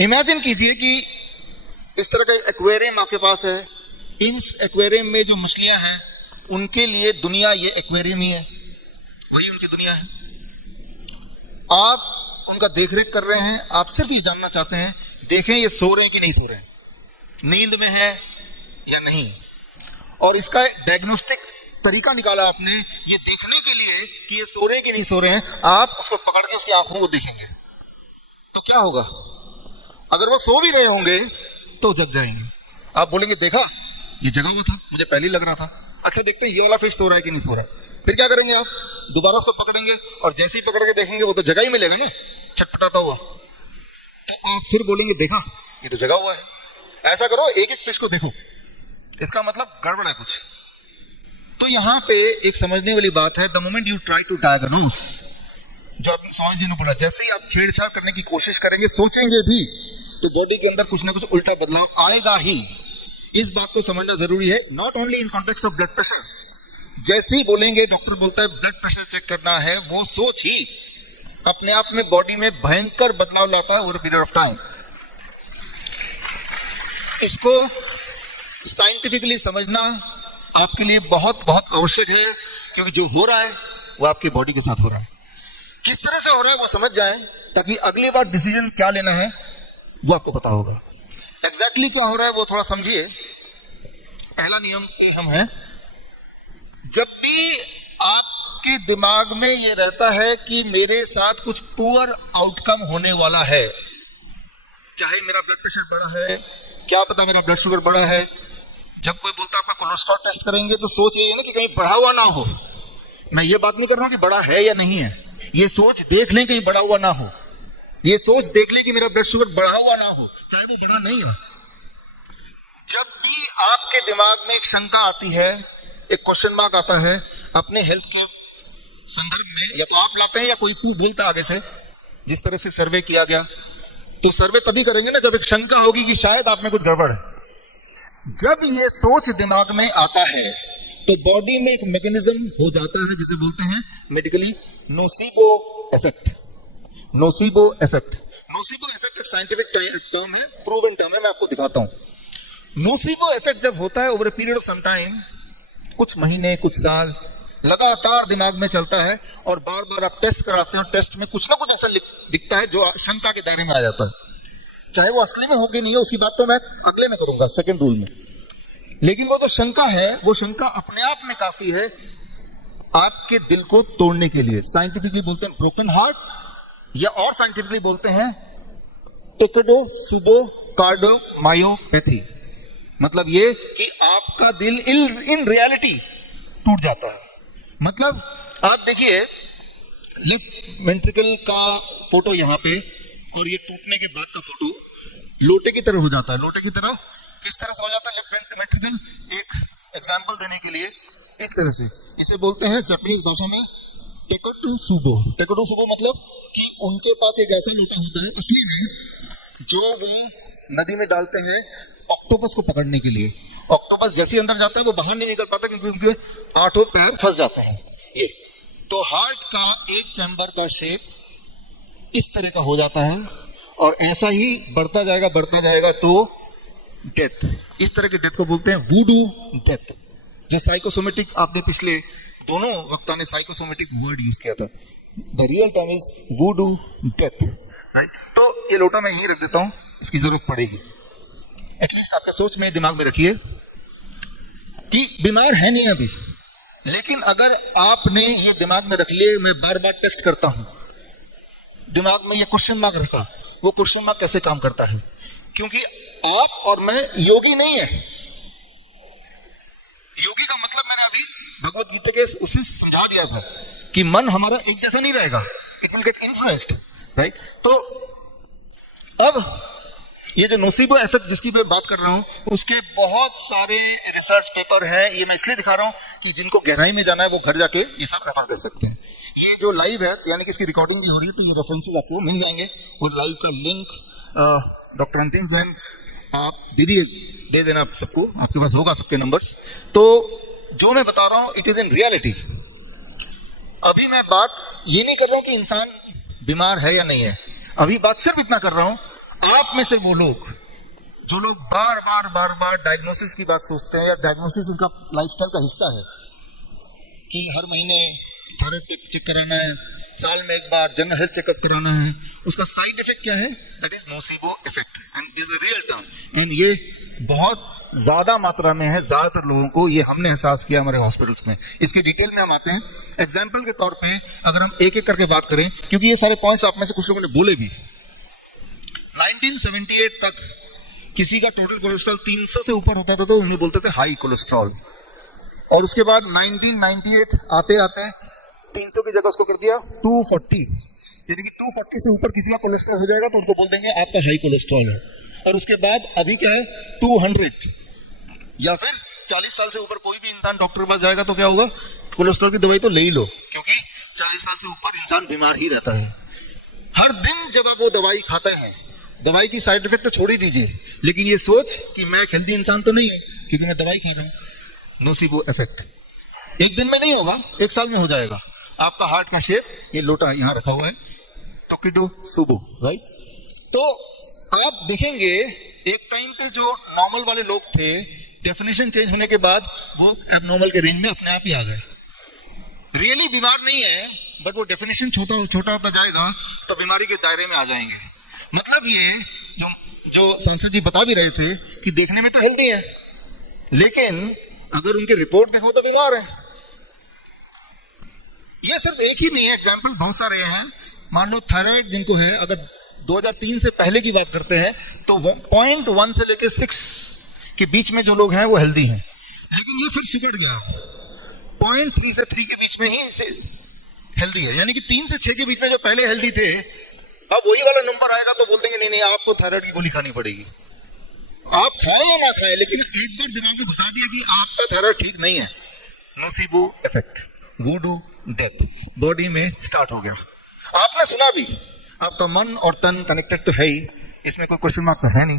Imagine कीजिए कि इस तरह का एक्वेरियम आपके पास है। इस एक्वेरियम में जो मछलियां हैं उनके लिए दुनिया ये एक्वेरियम ही है, वही उनकी दुनिया है। आप उनका देखरेख कर रहे हैं, आप सिर्फ ये जानना चाहते हैं देखें ये सो रहे हैं कि नहीं सो रहे हैं, नींद में है या नहीं। और इसका डायग्नोस्टिक तरीका निकाला आपने ये देखने के लिए कि ये सो रहे हैं कि नहीं सो रहे हैं। आप उसको पकड़ के उसकी आंखों को देखेंगे तो क्या होगा? अगर वो सो भी रहे होंगे तो जग जाएंगे। आप बोलेंगे देखा ये जगा हुआ था, मुझे पहले ही लग रहा था। अच्छा देखते हैं ये वाला फिश सो रहा है कि नहीं सो रहा है। फिर क्या करेंगे? आप दोबारा उसको पकड़ेंगे और जैसे ही पकड़ के देखेंगे वो तो जगह ही मिलेगा ना, छटपटाता हुआ। तो आप फिर बोलेंगे देखा ये तो जगा हुआ है। ऐसा करो, एक एक फिश को देखो, इसका मतलब गड़बड़ है कुछ। तो यहां पे एक समझने वाली बात है, the moment you try to diagnose, जो आपने स्वामी जी ने बोला, जैसे ही आप छेड़छाड़ करने की कोशिश करेंगे, सोचेंगे भी, तो बॉडी के अंदर कुछ ना कुछ उल्टा बदलाव आएगा ही। इस बात को समझना जरूरी है, not only in context of blood pressure. जैसे ही बोलेंगे डॉक्टर बोलता है ब्लड प्रेशर चेक करना है, वो सोच ही अपने आप में बॉडी में भयंकर बदलाव लाता है over a period of time. इसको साइंटिफिकली समझना आपके लिए बहुत बहुत आवश्यक है, क्योंकि जो हो रहा है वो आपकी बॉडी के साथ हो रहा है। किस तरह से हो रहा है वो समझ जाएं, ताकि अगली बार डिसीजन क्या लेना है वो आपको पता होगा। एग्जैक्टली क्या हो रहा है वो थोड़ा समझिए। पहला नियम है, जब भी आपके दिमाग में ये रहता है कि मेरे साथ कुछ पुअर आउटकम होने वाला है, चाहे मेरा ब्लड प्रेशर बढ़ा है, क्या पता मेरा ब्लड शुगर बढ़ा है। जब कोई बोलता है आपका कोलेस्ट्रॉल टेस्ट करेंगे, तो सोच ये है ना कि कहीं बढ़ा हुआ ना हो। मैं ये बात नहीं कर रहा हूं कि बढ़ा है या नहीं है, ये सोच देख लें कहीं बढ़ा हुआ ना हो, ये सोच देख लें कि मेरा ब्लड शुगर बढ़ा हुआ ना हो, चाहे वो बढ़ा नहीं हो। जब भी आपके दिमाग में एक शंका आती है, एक क्वेश्चन मार्क आता है अपने हेल्थ के संदर्भ में, या तो आप लाते हैं या कोई बोलता आगे से, जिस तरह से सर्वे किया गया, तो सर्वे तभी करेंगे ना जब एक शंका होगी कि शायद आप में कुछ गड़बड़ है। जब ये सोच दिमाग में आता है तो बॉडी में एक मैकेनिज्म हो जाता है जिसे बोलते हैं medically nocebo effect. Nocebo effect, nocebo effect एक साइंटिफिक टर्म है, प्रूवन टर्म है, मैं आपको दिखाता हूं। नोसिबो इफेक्ट जब होता है over a period of some time, कुछ महीने कुछ साल लगातार दिमाग में चलता है, और बार बार आप टेस्ट कराते हैं और टेस्ट में कुछ ना कुछ ऐसा दिखता है जो शंका के दायरे में आ जाता है। चाहे वो असली में हो कि नहीं हो, उसकी बात तो मैं अगले में करूंगा, सेकंड रूल में। लेकिन वो जो शंका है, वो शंका अपने आप में काफी है आपके दिल को तोड़ने के लिए। साइंटिफिकली बोलते हैं ब्रोकन हार्ट, या और साइंटिफिकली बोलते हैं टेकोडोसुबोकार्डियोमायोपैथी। मतलब ये कि आपका दिल इन रियलिटी टूट जाता है। मतलब आप देखिए लेफ्ट वेंट्रिकल का फोटो यहां पे, और ये टूटने के बाद का फोटो लोटे की तरह हो जाता है। लोटे की तरह किस तरह से हो जाता है लेफ्ट वेंट्रिकल? एक एग्जांपल देने के लिए, इस तरह से, इसे बोलते हैं जापानीज भाषा में टेकोडोसुबो। टेकोडोसुबो मतलब कि उनके पास एक ऐसा लोटा होता है असली में, जो वो नदी में डालते हैं ऑक्टोपस को पकड़ने के लिए। ऑक्टोपस जैसे अंदर जाता है वो बाहर नहीं निकल पाता, क्योंकि उनके 8 पैर फंस जाते हैं। ये तो हार्ट का एक चैम्बर का शेप इस तरह का हो जाता है, और ऐसा ही बढ़ता जाएगा तो डेथ। इस तरह के डेथ को बोलते हैं वूडू डेथ। जो साइकोसोमेटिक, आपने पिछले दोनों वक्ता ने साइकोसोमेटिक वर्ड यूज किया था, the real term is voodoo death, right. तो ये लोटा मैं यहीं रख देता हूं, इसकी जरूरत पड़ेगी। एटलीस्ट आपका सोच में दिमाग में रखिए कि बीमार है नहीं अभी, लेकिन अगर आपने ये दिमाग में रख लिए, मैं बार बार टेस्ट करता हूं, दिमाग में ये क्वेश्चन मार्क रखा, वो क्वेश्चन मार्क कैसे काम करता है? क्योंकि आप और मैं योगी नहीं है। योगी का मतलब मैंने अभी भगवत गीता के उसे समझा दिया था कि मन हमारा एक जैसा नहीं रहेगा, it will get influenced, right. तो अब ये जो नोसिबो इफेक्ट जिसकी मैं बात कर रहा हूं, उसके बहुत सारे रिसर्च पेपर हैं। ये मैं इसलिए दिखा रहा हूं कि जिनको गहराई में जाना है वो घर जाके ये सब रेफर कर सकते हैं। ये जो लाइव है, यानी कि इसकी रिकॉर्डिंग भी हो रही है, तो ये रेफरेंसेस आपको मिल जाएंगे। वो लाइव का लिंक डॉक्टर अंतिम जैन आप दे देना सबको, आपके पास होगा सबके नंबर्स। तो जो मैं बता रहा हूं इट इज इन रियलिटी। अभी मैं बात ये नहीं कर रहा हूं कि इंसान बीमार है या नहीं है, अभी बात सिर्फ इतना कर रहा हूं, आप में से वो लोग जो लोग बार बार डायग्नोसिस की बात सोचते हैं या डायग्नोसिस उनका लाइफस्टाइल का हिस्सा है कि हर महीने थायराइड चेक कराना है, साल में एक बार जनरल हेल्थ चेकअप कराना है, उसका साइड इफेक्ट क्या है? That is nocebo effect and is a real term and ये बहुत ज्यादा मात्रा में है ज्यादातर लोगों को, ये हमने एहसास किया हमारे हॉस्पिटल्स में। इसके डिटेल में हम आते हैं। एग्जाम्पल के तौर पे अगर हम एक एक करके बात करें, क्योंकि ये सारे पॉइंट्स आप में से कुछ लोगों ने बोले भी। 1978 तक किसी का टोटल कोलेस्ट्रॉल 300 से ऊपर होता था तो उन्हें बोलते थे हाई कोलेस्ट्रॉल, और उसके बाद 1998 आते आते 300 की जगह उसको कर दिया 240, यानी कि 240 से ऊपर किसी का कोलेस्ट्रॉल हो जाएगा तो उनको बोल देंगे आपका हाई कोलेस्ट्रॉल है। और उसके बाद अभी क्या है 200, या फिर 40 साल से ऊपर कोई भी इंसान डॉक्टर के पास जाएगा तो क्या होगा, कोलेस्ट्रॉल की दवाई तो ले ही लो, क्योंकि 40 साल से ऊपर इंसान बीमार ही रहता है। हर दिन जब आप वो दवाई खाते हैं, दवाई की साइड इफेक्ट तो छोड़ ही दीजिए, लेकिन ये सोच कि मैं एक हेल्दी इंसान तो नहीं हूं क्योंकि मैं दवाई खा रहा हूं। नोसिबो इफेक्ट एक दिन में नहीं होगा, एक साल में हो जाएगा। आपका हार्ट का शेप, ये लोटा यहां रखा हुआ है, टोकिडो सुबो, राइट। तो आप देखेंगे एक टाइम पे जो नॉर्मल वाले लोग थे, डेफिनेशन चेंज होने के बाद वो एबनॉर्मल के रेंज में अपने आप ही आ गए। रियली बीमार नहीं है, बट वो डेफिनेशन छोटा होता जाएगा तो बीमारी के दायरे में आ जाएंगे। मतलब ये जो सांसद जी बता भी रहे थे कि देखने में तो हेल्दी है, लेकिन अगर उनके रिपोर्ट देखो तो बीमार है। ये सिर्फ एक ही नहीं है, एग्जाम्पल बहुत सारे हैं। मान लो थायराइड जिनको है, अगर 2003 से पहले की बात करते हैं तो 0.1 से लेकर 6 के बीच में जो लोग हैं वो हेल्दी हैं, लेकिन ये फिर सिकुड़ गया 0.3 से 3 के बीच में ही हेल्दी है, यानी कि 3 से 6 के बीच में जो पहले हेल्दी थे, अब वही वाला नंबर आएगा तो बोल देंगे नहीं नहीं आपको थायराइड की गोली खानी पड़ेगी। आप खाए या ना खाए, लेकिन एक बार दिमाग में घुसा दिया कि आपका थायराइड ठीक नहीं है, नोसिबो इफेक्ट, वुडू डेथ बॉडी में स्टार्ट हो गया। आपने सुना भी, आपका मन और तन कनेक्टेड तो है ही, इसमें कोई क्वेश्चन मार्क तो है नहीं।